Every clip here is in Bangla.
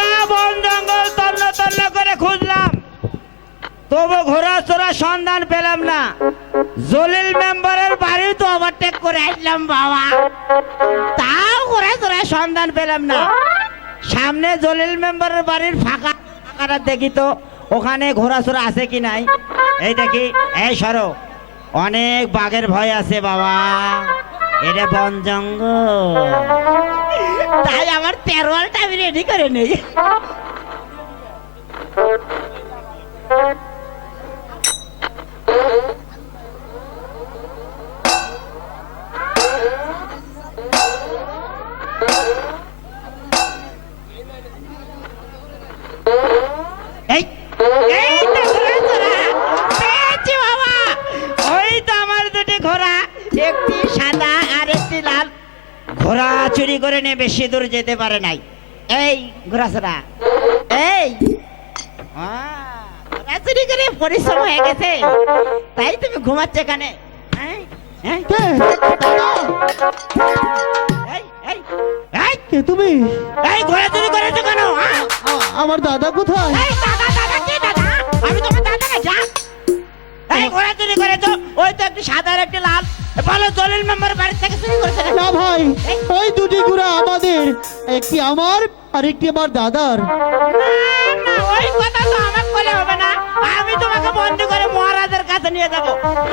বন তবু ঘোরা চোরা সন্ধান পেলাম না। জলিল মেম্বারের বাড়ি তো ওভারটেক করে আসলাম বাবা। তাও ঘোরা চোরা সন্ধান পেলাম না। সামনে জলিল মেম্বারের বাড়ির ফাঁকা ফাঁকাটা দেখি তো, ওখানে ঘোরাচোরা আছে কি নাই? এই দেখি, এই সরো। অনেক বাঘের ভয় আছে বাবা। এটা বন জঙ্গল। তাই আমার তেরোয়ালটা আমি রেডি করে নেই। একটি সাদা আর একটি লাল ঘোড়া চুরি করে নিয়ে বেশি দূর যেতে পারে নাই। এই এই। ঘোড়া চুরি করে পরিশ্রম হয়ে গেছে। তাই তুমি ঘুমাচ্ছ এখানে। হ্যাঁ? হ্যাঁ? তুমি? এই ঘোড়া চুরি করেছ কেন? হ্যাঁ? আমার দাদা কোথায়? আমি তোমার দাদা না যা। এই ঘোড়া চুরি করেছ? ওই তো একটি সাদা আর একটি লাল। বলো জলিল মেম্বার বাড়ি থেকে চুরি করেছে না ভাই ওই দুটি গুড়া আমাদের। একটি আমার আর একটি আমার দাদার। না, ওই কথা তো আমার বলে হবে না। আমি তোমাকে বন্দি করে মহারাজের কাছে নিয়ে যাব।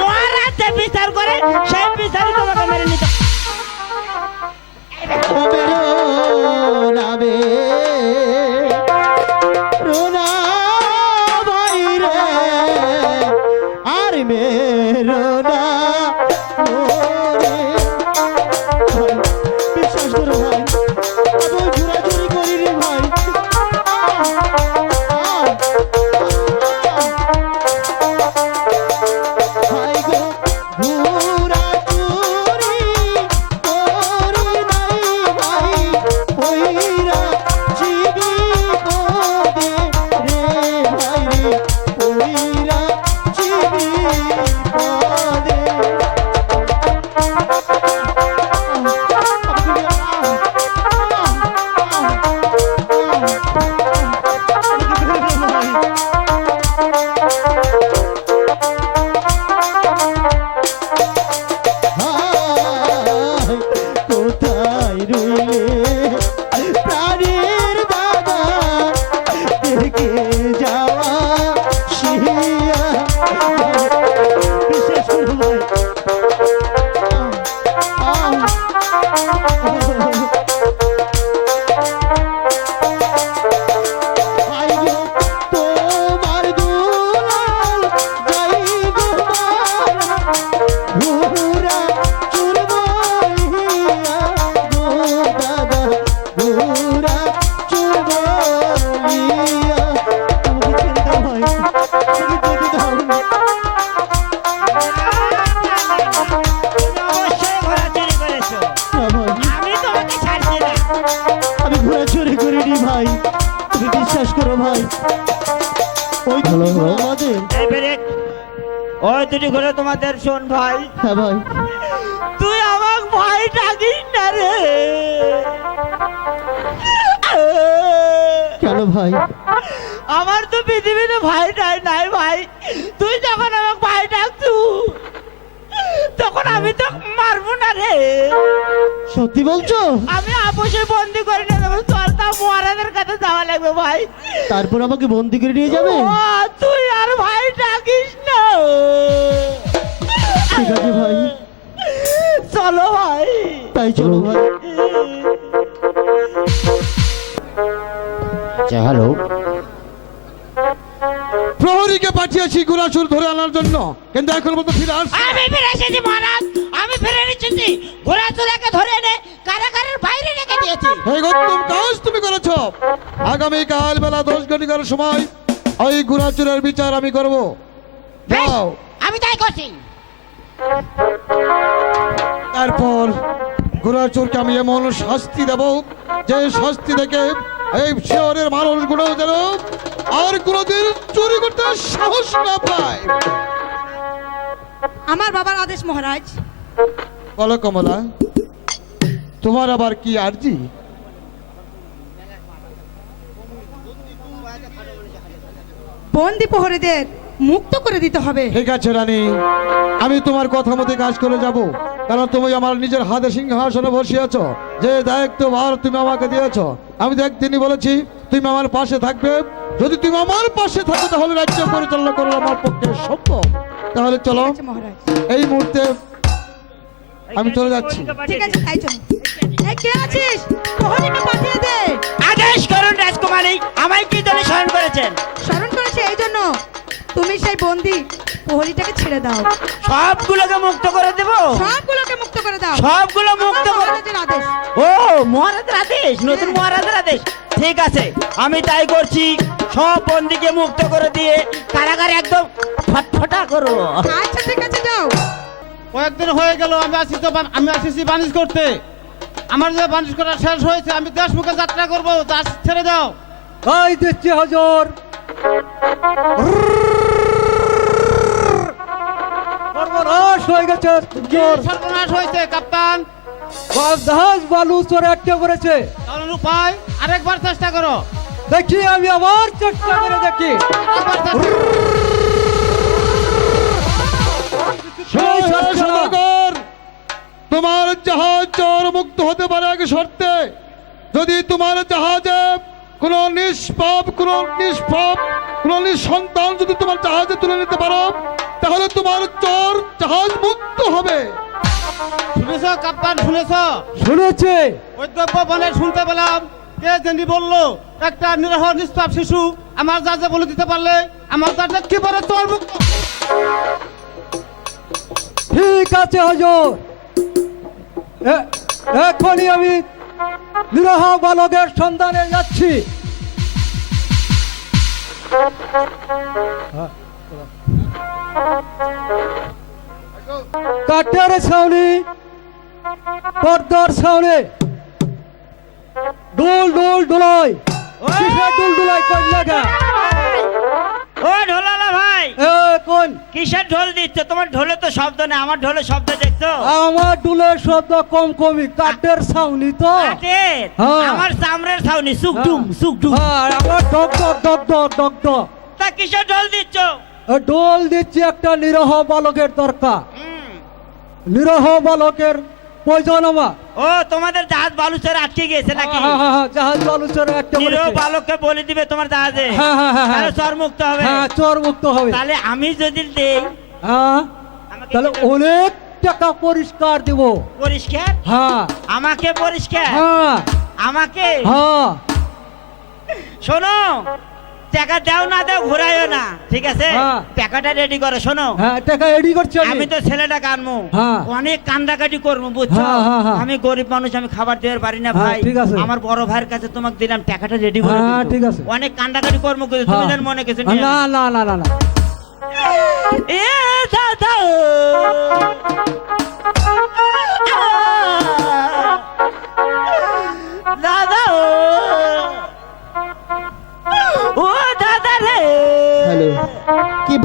মহারাজ যে বিচার করে সেই বিচারই তোমাকে মেরে নিতে ও মেরো আর দুটি ঘোড়া তোমাদের শোন ভাই। হ্যাঁ ভাই। তুই আমার ভাই ডাকিস না রে। কেন ভাই? আমার তো পৃথিবীতে ভাই নাই নাই ভাই। তুই যখন আমার ভাই ডাকছু তখন আমি তো মারবো না রে। সত্যি বলছো? আমি আপোষে বন্দি করে নিয়ে যাব চল তা মহারাজের কাছে যাওয়া লাগবে ভাই। তারপর আমাকে বন্দি করে নিয়ে যাবে? তুই আর ভাই ডাকিস চলো। হ্যালো প্রহরীকে পাঠিয়েছি গুড়াচুর ধরে আনার জন্য কিন্তু এখন পর্যন্ত ফিরে আসছে না। আমি ফিরে এসেছি মহারাজ। আমি ফিরে এসেছি ঘোড়া চোরাকে ধরে এনে কারাগারের বাইরে রেখে দিয়েছি। এই উত্তম কাজ তুমি করেছ। আগামীকাল বেলা দশ ঘটিকার সময় ওই গুড়াচুরের বিচার আমি করব। যাও। আমি তাই করছি। তারপর ঘোড়ার চোরকে আমি এমন শাস্তি দেব যে শাস্তি থেকে এই শহরের মানুষগুলো যেন আর কোনোদিন চুরি করতে সাহস না পায়। আমার বাবার আদেশ মহারাজ। বলো কমলা তোমার আবার কি আর্জি? বন্দি প্রহরীদের মুক্ত করে দিতে হবে। ঠিক আছে রানী। আমি তোমার কথা মতো কাজ করে যাব কারণ তুমি আমার নিজের হাতে সিংহাসনে বসে আছো যে দায়িত্ব ভার তুমি আমাকে দিয়েছ আমি তো একদিনই বলেছি তুমি আমার পাশে থাকবে। যদি তুমি আমার পাশে থাকো তাহলে রাজ্য পরিচালনা করা আমার পক্ষে সম্ভব। তাহলে চলো এই মুহূর্তে আমি চলে যাচ্ছি। ঠিক আছে তাই চলো। কে আছিস? প্রহরীকে পাঠিয়ে দে। আদেশ করুন রাজকুমারী। আমায় কি দলে স্মরণ করেছেন। তুমি সেই বন্দি প্রহরীটাকে ছেড়ে দাও। সবগুলোকে মুক্ত করে দেব? সবগুলোকে মুক্ত করে দাও। সবগুলো মুক্ত করে আদেশ। ও মহারাজের আদেশ নতুন মহারাজের আদেশ। ঠিক আছে আমি তাই করছি। সব বন্দিকে মুক্ত করে দিয়ে কারাগারে একদম ফটফটা করো। আচ্ছা ঠিক আছে যাও। কয়েকদিন হয়ে গেল আমি আসি তো আমি আসিছি বাণিজ্য করতে। আমার যে বাণিজ্য করা শেষ হয়েছে আমি দেশ মুখে যাত্রা করব দাস ছেড়ে দাও। তাই দিচ্ছি হজর। সর্বনাশ হয়ে গেছে। সর্বনাশ হয়েছে কাপ্তান? জাহাজ বালু চোরে আটকে করেছে। তাহলে উপায়। আরেকবার চেষ্টা করো। দেখি আমি আবার চেষ্টা করে দেখি। আরেকবার চেষ্টা করো। শোনো, শোনো, সদাগর, তোমার জাহাজ চোর মুক্ত হতে পারে এক শর্তে। যদি তোমার জাহাজে কোন নিষ্পাপ কোন নিষ্পাপ কোন নিঃসন্তান যদি তোমার জাহাজে তুলে নিতে পারো তাহলে তোমার চোর জাহাজ মুক্ত হবে। শুনেছ কাপ্তান শুনেছ? শুনেছে। বৈদ্যব্য বনে শুনতে পেলাম। কে জেনি বলল একটা নিরহ নিষ্পাপ শিশু আমার যা বলে দিতে পারলে আমার যা কি পারে তোর মুক্ত ঠিক আছে হজর। এখনই আমি নিরহ বালকের সন্ধানে যাচ্ছি। কাঠের ছাউনি, পর্দার ছাউনি। ডোল ডোল ডোলাই ডোল ডোলাই ডুলাই কোন জায়গা ও ঢোলালা ভাই। কোন? কিসের ঢোল দিচ্ছ? তোমার ঢোলে তো শব্দ নেই আমার ঢোলে শব্দ দেখছ? আমার ডুলের শব্দ কম কমই কাঠের ছাউনি তো। কাঠের? হ্যাঁ। আমার চামড়ার ছাউনি সুকডুম সুকডুম হ্যাঁ, আমার ডক ডক ডক ডক ডক ডক। তা কিসের ঢোল দিচ্ছ? ডোল দিচ্ছি একটা নিরহ বালকের দরকার নিরহ বালকের আমার ও তোমাদের জাহাজ বালুচরে আটকে গিয়েছে নাকি? হ্যাঁ, হ্যাঁ, হ্যাঁ, জাহাজ বালুচরে একটা। বালককে বলে দিবে তোমার জাহাজে। হ্যাঁ, হ্যাঁ, হ্যাঁ, হ্যাঁ। তাহলে চর মুক্ত হবে। হ্যাঁ চোর মুক্ত হবে। তাহলে আমি যদি দেই হ্যাঁ তাহলে অনেক টাকা পরিষ্কার দিব। পরিষ্কার? হ্যাঁ। আমাকে পরিষ্কার? হ্যাঁ। আমাকে? হ্যাঁ। শোনো টাকা দাও না দাও ঘুরাইও না ঠিক আছে হ্যাঁ। টাকাটা রেডি করো শোনো হ্যাঁ টাকা রেডি করছি আমি তো ছেলেটা কানবো হ্যাঁ। অনেক কান্দাকাটি করব বুঝছ। আমি গরিব মানুষ আমি খাবার দিতে পারি না ভাই ঠিক আছে। আমার বড় ভাইয়ের কাছে তোমাকে দিলাম টাকাটা রেডি করে ঠিক আছে। অনেক কান্দাকাটি করব তুমি। যেন মনে কিছু না না। না না না এ দাদা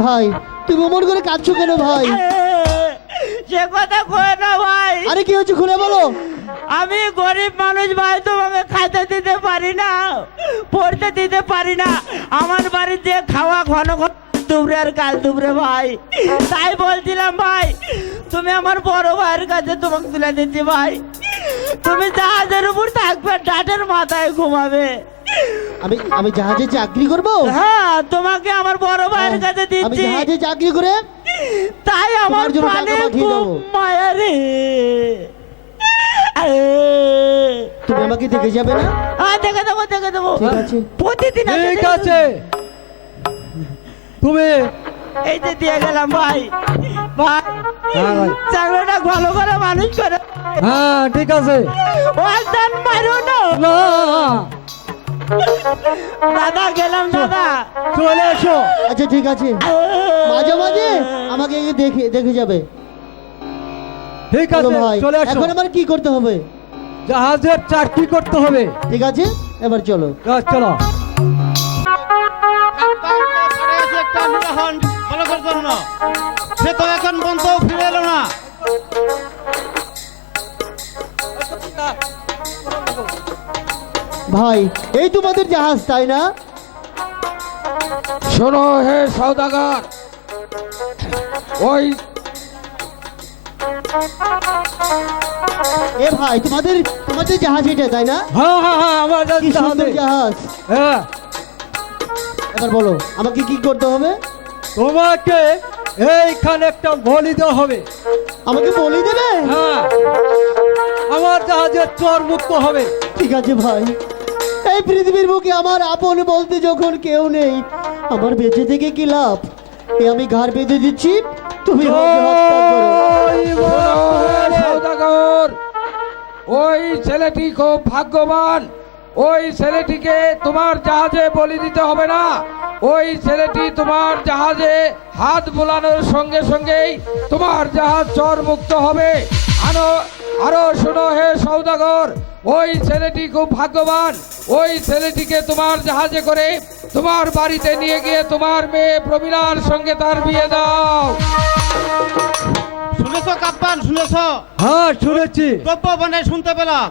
ভাই? তুমি অমন করে কাঁদছো কেন ভাই? সে কথা কয় না ভাই। আরে কি হচ্ছে খুলে বলো। আমি গরিব মানুষ ভাই তোমাকে খাইতে দিতে পারি না পড়তে দিতে পারি না। আমার বাড়িতে খাওয়া ঘন ঘন দুবরে আর কাল দুবরে ভাই। তাই বলছিলাম ভাই তুমি আমার বড় ভাইয়ের কাছে তোমাকে তুলে দিচ্ছি ভাই। তুমি জাহাজের উপর থাকবে ডাটের মাথায় ঘুমাবে। আমি আমি জাহাজে চাকরি করব? হ্যাঁ তোমাকে আমার বড় ভাইয়ের কাছে আমি দিচ্ছি। জাহাজে চাকরি করে তাই আমার প্রাণে খুব মায়া রে। তুমি আমাকে দেখে যাবে না? হ্যাঁ দেখে দেবো দেখে দেবো। ঠিক আছে। প্রতিদিন আমি ঠিক আছে। তুমি এই যে দিয়ে গেলাম ভাই। ভাই হ্যাঁ চাকরিটা ভালো করে মানুষ করে। হ্যাঁ ঠিক আছে। ওয়ালদান মারো না। না। দাদা গেলাম দাদা। চলে এসো। আচ্ছা ঠিক আছে। মাঝে মাঝে আমাকে দেখে দেখে যাবে। ঠিক আছে ভাই চলে আসো এখন আমার কি করতে হবে? জাহাজের চাকরি করতে হবে। ঠিক আছে এবার চলো। চলো। সে তো এখন পর্যন্ত ফিরে এলো না। ভাই এই তোমাদের জাহাজ তাই না? শোনো হে সৌদাগর ওই এ ভাই তোমাদের তোমাদের জাহাজ এটা তাই না? হ্যাঁ হ্যাঁ হ্যাঁ আমার কি সুন্দর জাহাজ। হ্যাঁ। এবার বলো আমাকে কি করতে হবে? তোমাকে এইখানে একটা বলি দেওয়া হবে। আমাকে বলি দেবে? হ্যাঁ। আমার জাহাজের চর মুক্ত হবে। ঠিক আছে ভাই। এই পৃথিবীর বুকে আমার আপন বলতে যখন কেউ নেই, আমার বেঁচে থেকে কি লাভ? এ আমি ঘর বেঁধে দিচ্ছি, তুমি ওই ছেলেটি খুব ভাগ্যবান। ওই ছেলেটিকে তোমার জাহাজে বলি দিতে হবে না। ওই ছেলেটি তোমার জাহাজে হাত বোলানোর সঙ্গে সঙ্গেই তোমার জাহাজ চর মুক্ত হবে। আরও আরও শোনো হে সৌদাগর। ওই ছেলেটি খুব ভাগ্যবান। ওই ছেলেটিকে তোমার জাহাজে করে তোমার বাড়িতে নিয়ে গিয়ে তোমার মেয়ে প্রমীলার সঙ্গে তার বিয়ে দাও। শুনেছ কাপ্তান শুনেছ? হ্যাঁ শুনেছি। দ্রব্য মানে শুনতে পেলাম।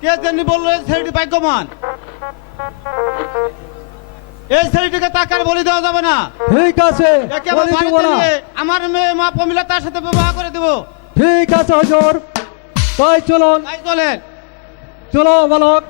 কে জানি বলল এই ছেলেটি ভাগ্যবান। এই ছেলেটিকে তাকে আর বলি দেওয়া যাবে না। ঠিক আছে আমার মেয়ে মা প্রমিলা তার সাথে বিবাহ করে দেবো। ঠিক আছে হজর তাই চলুন। চলেন। চলো বালক।